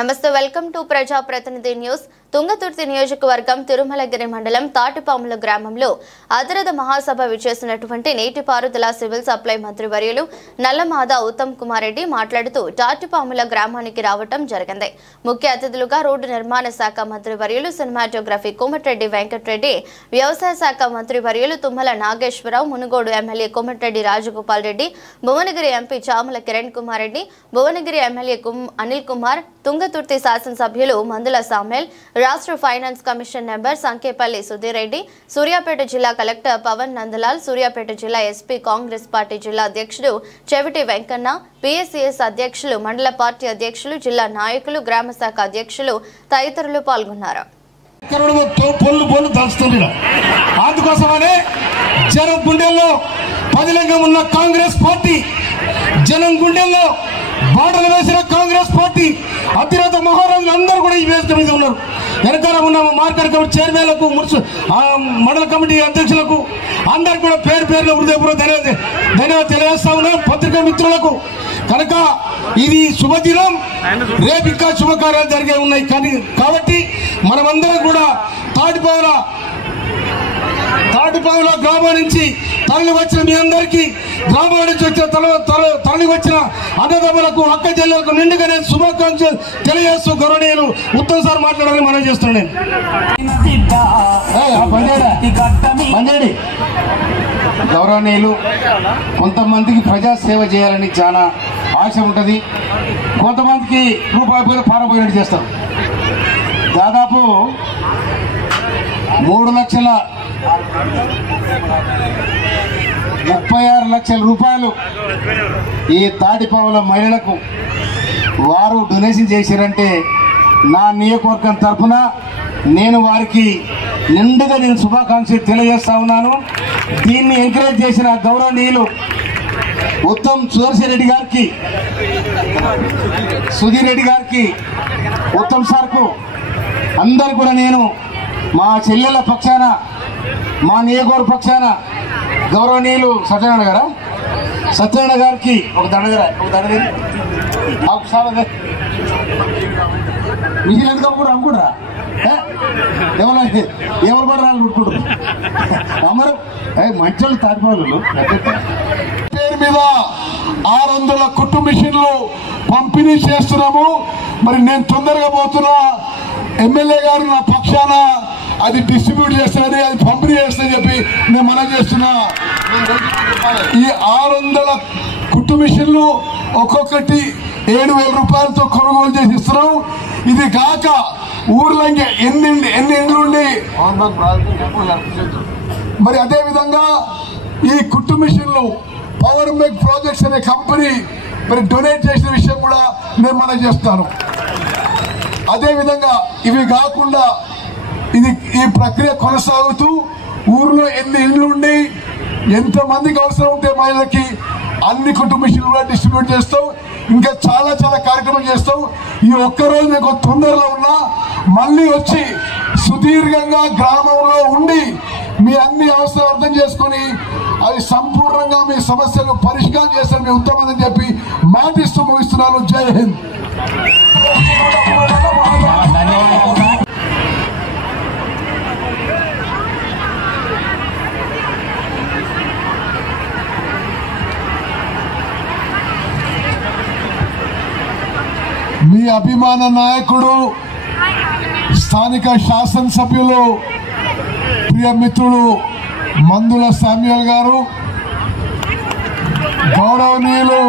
నమస్తే welcome to ప్రజా ప్రతినిధి న్యూస్. తుంగతుర్తి నియోజకవర్గం తిరుమలగిరి మండలం తాటిపాముల గ్రామంలో అతిరథ మహాసభ విచ్చేసినటువంటి నీటిపారుదల సివిల్ సప్లై మంత్రి వర్యులు నల్లమాద ఉత్తమ్ కుమార్ రెడ్డి మాట్లాడుతూ తాటిపాముల గ్రామానికి రావటం జరిగింది. ముఖ్య అతిథులుగా రోడ్డు నిర్మాణ శాఖ మంత్రి వర్యులు, సినిమాటోగ్రఫీ కోమటిరెడ్డి వెంకటరెడ్డి, వ్యవసాయ శాఖ మంత్రి వర్యులు Tummala Nageswara Rao, Munugode MLA Komatireddy Rajagopal Reddy, Bhuvanagiri MP Chamala Kiran Kumar Reddy, Bhuvanagiri MLA Anil Kumar, Thungathurthi శాసనసభ్యులు మందుల సామ్యుల్, రాష్ట్ర finance commission member Sankepalli Sudheer Reddy, Suryapet జిల్లా కలెక్టర్ పవన్ నందలాల్, సూర్యాపేట జిల్లా ఎస్పీ కాంగ్రెస్ పార్టీ జిల్లా అధ్యక్షుడు చెవిటి వెంకన్న, పిఎస్సిఎస్ అధ్యక్షులు, మండల పార్టీ అధ్యక్షులు, జిల్లా నాయకులు, గ్రామ శాఖ అధ్యక్షులు తదితరులు పాల్గొన్నారు. అందుకోసమనే జనం గుండెల్లో పదిలంగా ఉన్న కాంగ్రెస్ పార్టీ, జనం గుండెల్లో బాటలు వేసిన కాంగ్రెస్ పార్టీ అతిరథ మహారాజులు అందరూ కూడా ఈ వేదిక మీద ఉన్నారు. వెనకాల ఉన్న మార్కెట్ కమిటీ చైర్మన్లకు, మండల కమిటీ అధ్యక్షులకు అందరికి కూడా పేరు పేరులో హృదయపూర్వక ధన్యవాదాలు తెలియజేస్తా ఉన్నాం. పత్రికా మిత్రులకు కనుక ఇది శుభదినం, రేపు ఇంకా శుభకార్యాలు జరిగే ఉన్నాయి కాబట్టి మనమందరం కూడా తాటిపాముల గ్రామం నుంచి తరలి వచ్చిన మీ అందరికీ, గ్రామం నుంచి వచ్చిన తరలి వచ్చిన అన్నదమ్ములకు, అక్క చెల్లెలకు నిండుగా నేను శుభాకాంక్షలు తెలియజేస్తూ గౌరవనీయులు ఉత్తమ్ సార్ మాట్లాడాలని మనం చేస్తున్నాను. గౌరవనీయులు కొంతమందికి ప్రజాసేవ చేయాలని చాలా ఆశ ఉంటుంది, కొంతమందికి రూపాయలు పారపోయినట్టు చేస్తారు. దాదాపు 3,36,00,000 రూపాయలు ఈ తాటిపాముల మహిళలకు వారు డొనేషన్ చేశారంటే నా నియోజకవర్గం తరఫున నేను వారికి నిండుగా శుభాకాంక్షలు తెలియజేస్తా ఉన్నాను. దీన్ని ఎంకరేజ్ చేసిన గౌరవనీయులు ఉత్తమ్ సుదర్శన్ గారికి, సుధీర్ రెడ్డి గారికి, ఉత్తమ్ సార్కు అందరు కూడా నేను మా చెల్లెల పక్షాన, మా నియోజకవర్గ పక్షాన గౌరవనీయులు సత్యనారాయణ గారికి ఒక దండగర మిగిలిన అనుకుంటారా ఎవరు కూడా రాళ్ళు ఉడుకుంటారు అమరు మంచోళ్ళు తాటిపాములు పేరు మీద 600 కుట్టు మిషన్లు పంపిణీ చేస్తున్నాము. మరి నేను తొందరగా పోతున్నా, ఎమ్మెల్యే గారు నా పక్షాన అది డిస్ట్రిబ్యూట్ చేస్తారని, అది పంపిణీ చేస్తారని చెప్పి నేను మనం చేస్తున్నా. ఈ 600 కుట్టు మిషన్లు ఒక్కొక్కటి 7,000 రూపాయలతో కొనుగోలు చేసి ఇస్తున్నాం. ఇది కాక ఊర్లో ఎన్ని ఇండ్లుండి మరి అదే విధంగా ఈ కుట్టు మిషన్లు పవర్ మేక్ ప్రాజెక్ట్స్ అనే కంపెనీ మరి డొనేట్ చేసిన విషయం కూడా నేను మనం చేస్తాను. అదేవిధంగా ఇవి కాకుండా ఈ ప్రక్రియ కొనసాగుతూ ఊర్లో ఎన్ని ఇండ్లు ఉండి ఎంతమందికి అవసరం ఉంటే మహిళలకి అన్ని కుటుంబ మిషన్లు కూడా డిస్ట్రిబ్యూట్ చేస్తాం. ఇంకా చాలా కార్యక్రమం చేస్తాం. ఈ ఒక్కరోజు మీకు తొందరలో ఉన్నా మళ్ళీ వచ్చి సుదీర్ఘంగా గ్రామంలో ఉండి మీ అన్ని అవసరాలు అర్థం చేసుకుని అది సంపూర్ణంగా మీ సమస్యలు పరిష్కారం చేస్తారు మీ ఉత్తమని చెప్పి మాటిస్తూ ముగిస్తున్నాను. జై హింద్. మీ అభిమాన నాయకుడు, స్థానిక శాసనసభ్యులు, ప్రియ మిత్రుడు మందుల సామ్యుల్ గారు, గౌరవనీయులు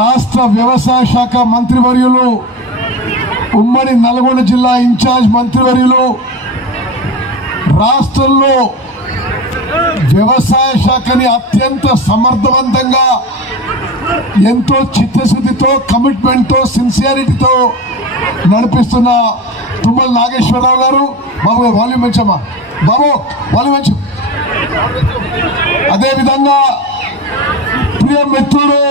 రాష్ట్ర వ్యవసాయ శాఖ మంత్రివర్యులు, ఉమ్మడి నల్గొండ జిల్లా ఇన్ఛార్జ్ మంత్రివర్యులు, రాష్ట్రంలో వ్యవసాయ శాఖని అత్యంత సమర్థవంతంగా, ఎంతో చిత్తశుద్ధితో, కమిట్మెంట్తో, సిన్సియారిటీతో నడిపిస్తున్న తుమ్మల నాగేశ్వరరావు గారు. బాబు వాల్యూమ్ పెంచమ్మా, బాబు వాల్యూమ్ పెంచు. అదేవిధంగా ప్రియ మిత్రుడు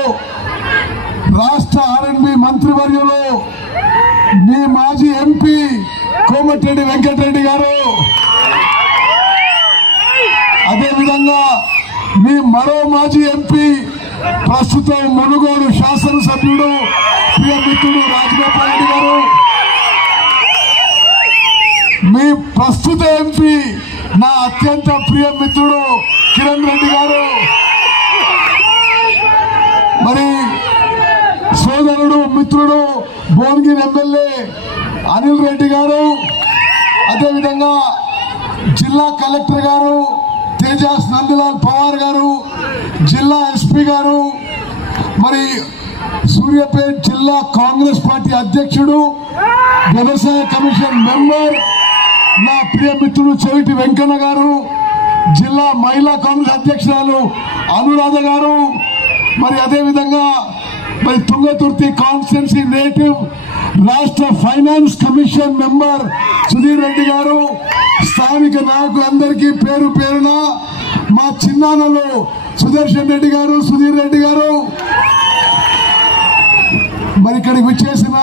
రాష్ట్ర ఆర్ఎండ్బి మంత్రివర్యులు, మీ మాజీ ఎంపీ కోమటిరెడ్డి వెంకటరెడ్డి గారు, అదేవిధంగా మీ మరో మాజీ ఎంపీ, ప్రస్తుతం మునుగోడు శాసనసభ్యుడు ప్రియ మిత్రుడు రాజగోపాల్ రెడ్డి గారు, మీ ప్రస్తుత ఎంపీ నా అత్యంత ప్రియ మిత్రుడు కిరణ్ రెడ్డి గారు, మరి సోదరుడు మిత్రుడు భువనగిరి ఎమ్మెల్యే అనిల్ రెడ్డి గారు, అదేవిధంగా జిల్లా కలెక్టర్ గారు తేజాస్ నందలాల్ పవార్ గారు, జిల్లా ఎస్పీ గారు, మరి సూర్యాపేట జిల్లా కాంగ్రెస్ పార్టీ అధ్యక్షుడు, వ్యవసాయ కమిషన్ మెంబర్ నా ప్రియ మిత్రుడు చెవిటి వెంకన్న గారు, జిల్లా మహిళా కాంగ్రెస్ అధ్యక్షురాలు అనురాధ గారు, మరి అదేవిధంగా మరి తుంగతుర్తి కాన్స్టిట్యున్సీ నేటివ్ రాష్ట్ర finance commission member Sudheer Reddy గారు, స్థానిక నాయకులందరికీ పేరు పేరున మా చిన్నాన్నలు సుదర్శన్ రెడ్డి గారు, సుధీర్ రెడ్డి గారు, మరి ఇక్కడికి విచ్చేసిన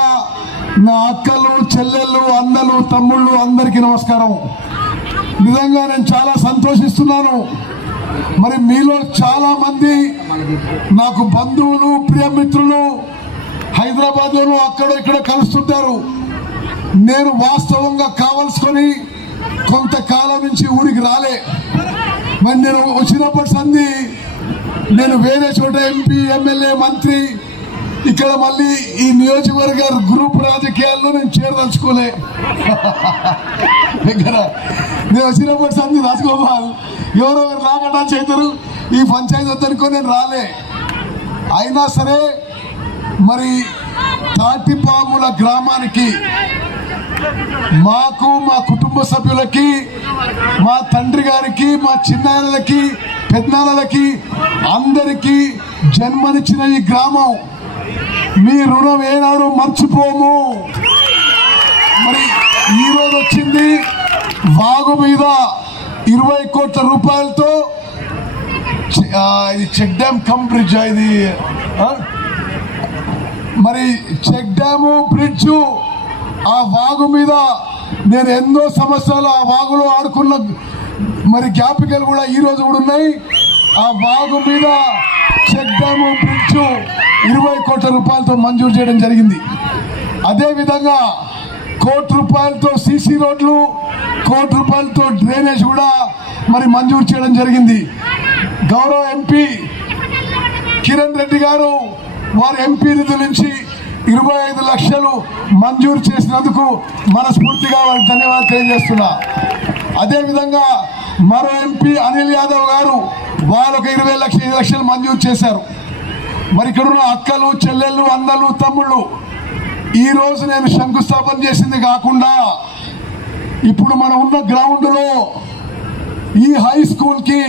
నా అక్కలు చెల్లెళ్ళు అన్నలు తమ్ముళ్ళు అందరికీ నమస్కారం. నిజంగా నేను చాలా సంతోషిస్తున్నాను. మరి మీలో చాలా మంది నాకు బంధువులు ప్రియమిత్రులు హైదరాబాద్ లోను అక్కడ ఇక్కడ కలుస్తుంటారు. నేను వాస్తవంగా కావలసుకొని కొంతకాలం నుంచి ఊరికి రాలే. మరి నేను వచ్చినప్పటి సంది నేను వేరే చోట ఎంపీ ఎమ్మెల్యే మంత్రి, ఇక్కడ మళ్ళీ ఈ నియోజకవర్గ గ్రూప్ రాజకీయాల్లో నేను చేరదలుచుకోలే. నేను వచ్చినప్పటి సంది రాజగోపాల్ ఎవరెవరు నాకటా చేతారు, ఈ పంచాయతీ వద్దనుకో నేను రాలే. అయినా సరే మరి తాటిపాముల గ్రామానికి మాకు మా కుటుంబ సభ్యులకి మా తండ్రి గారికి మా చిన్నాన్నలకి పెద్దనాన్నలకి అందరికీ జన్మనిచ్చిన ఈ గ్రామం మీ రుణం ఏనాడు మర్చిపోము. మరి ఈరోజు వచ్చింది వాగు మీద 20 కోట్ల రూపాయలతో చెక్ డ్యామ్ కమ్ బ్రిడ్జ్, ఇది మరి చెక్ డ్యాము బ్రిడ్జ్ ఆ వాగు మీద నేను ఎన్నో సంవత్సరాలు ఆ వాగులో ఆడుకున్న మరి జ్ఞాపికలు కూడా ఈ రోజు కూడా ఉన్నాయి. ఆ వాగు మీద చెక్ డ్యాము బ్రిడ్జ్ 20 కోట్ల రూపాయలతో మంజూరు చేయడం జరిగింది. అదేవిధంగా 1 కోటి రూపాయలతో సీసీ రోడ్లు, 1 కోటి రూపాయలతో డ్రైనేజ్ కూడా మరి మంజూరు చేయడం జరిగింది. గౌరవ ఎంపీ కిరణ్ రెడ్డి గారు వారి ఎంపీ నిధుల నుంచి 25 లక్షలు మంజూరు చేసినందుకు మనస్ఫూర్తిగా వారికి ధన్యవాదాలు తెలియజేస్తున్నా. అదేవిధంగా మరో ఎంపీ అనిల్ యాదవ్ గారు వారు ఒక 25 లక్షలు మంజూరు చేశారు. మరి ఇక్కడ ఉన్న అక్కలు చెల్లెళ్ళు అన్నలు తమ్ముళ్ళు ఈ రోజు నేను శంకుస్థాపన చేసింది కాకుండా ఇప్పుడు మనం ఉన్న గ్రౌండ్ లో ఈ హై స్కూల్ కి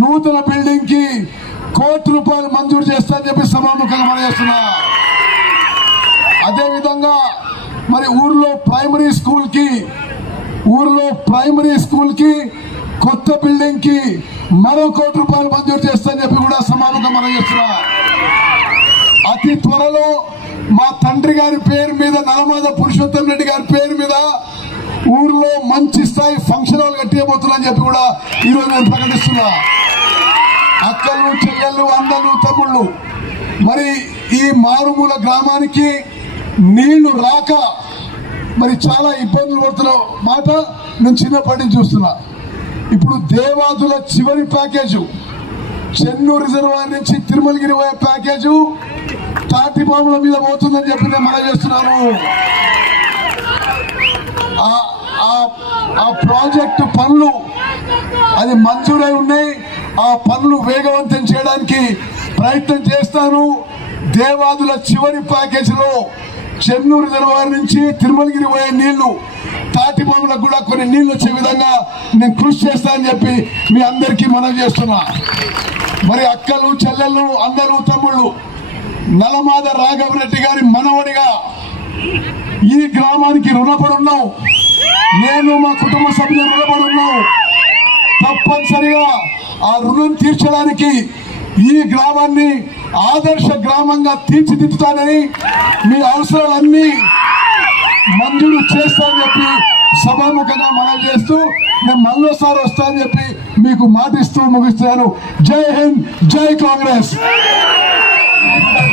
నూతన బిల్డింగ్ కి 1 కోటి రూపాయలు మంజూరు చేస్తానని చెప్పి సభాముఖంగా మనం చేస్తున్నా. అదేవిధంగా మరి ఊర్లో ప్రైమరీ స్కూల్ కి కొత్త బిల్డింగ్ కి మరో 1 కోటి రూపాయలు మంజూరు చేస్తానని చెప్పి కూడా సమావేశంగా మనం చేస్తున్నా. అతి త్వరలో మా తండ్రి గారి పేరు మీద నలమాద పురుషోత్తం రెడ్డి గారి పేరు మీద ఊర్లో మంచి స్థాయి ఫంక్షన్ హాల్ కట్టియబోతున్నాని చెప్పి కూడా ఈరోజు నేను ప్రకటిస్తున్నా. అక్కలు చెల్లెళ్ళు అన్నలు తమ్ముళ్ళు మరి ఈ మారుమూల గ్రామానికి నీళ్లు రాక మరి చాలా ఇబ్బందులు పడుతున్న మాట నేను చిన్నప్పటి నుంచి చూస్తున్నా. ఇప్పుడు దేవాదుల చివరి ప్యాకేజు చెన్నూరు రిజర్వాయర్ నుంచి తిరుమలగిరి పోయే ప్యాకేజు తాటిపాముల మీద పోతుందని చెప్పి నేను మనం చేస్తున్నాను. ఆ ప్రాజెక్టు పనులు అది మంజూరై ఉన్నాయి. ఆ పనులు వేగవంతం చేయడానికి ప్రయత్నం చేస్తాను. దేవాదుల చివరి ప్యాకేజీలో చెన్నూరు రిజర్వాయర్ నుంచి తిరుమలగిరి పోయే నీళ్లు తాటిపాములకు కూడా కొన్ని నీళ్లు వచ్చే విధంగా నేను కృషి చేస్తానని చెప్పి మీ అందరికీ మనం చేస్తున్నా. మరి అక్కలు చెల్లెళ్ళు అన్నలు తమ్ముళ్ళు నలమాద రాఘవరెడ్డి గారి మనవడిగా ఈ గ్రామానికి రుణపడి ఉన్నాం. నేను మా కుటుంబ సభ్యులు రుణపడి ఉన్నాం. తప్పనిసరిగా ఆ రుణం తీర్చడానికి ఈ గ్రామాన్ని ఆదర్శ గ్రామంగా తీర్చిదిద్దుతానని మీ అవసరాలన్నీ మంజూరు చేస్తానని చెప్పి సభాముఖంగా మనం చేస్తూ నేను మళ్ళోసారి వస్తానని చెప్పి మీకు మాటిస్తూ ముగిస్తాను. జై హింద్, జై కాంగ్రెస్.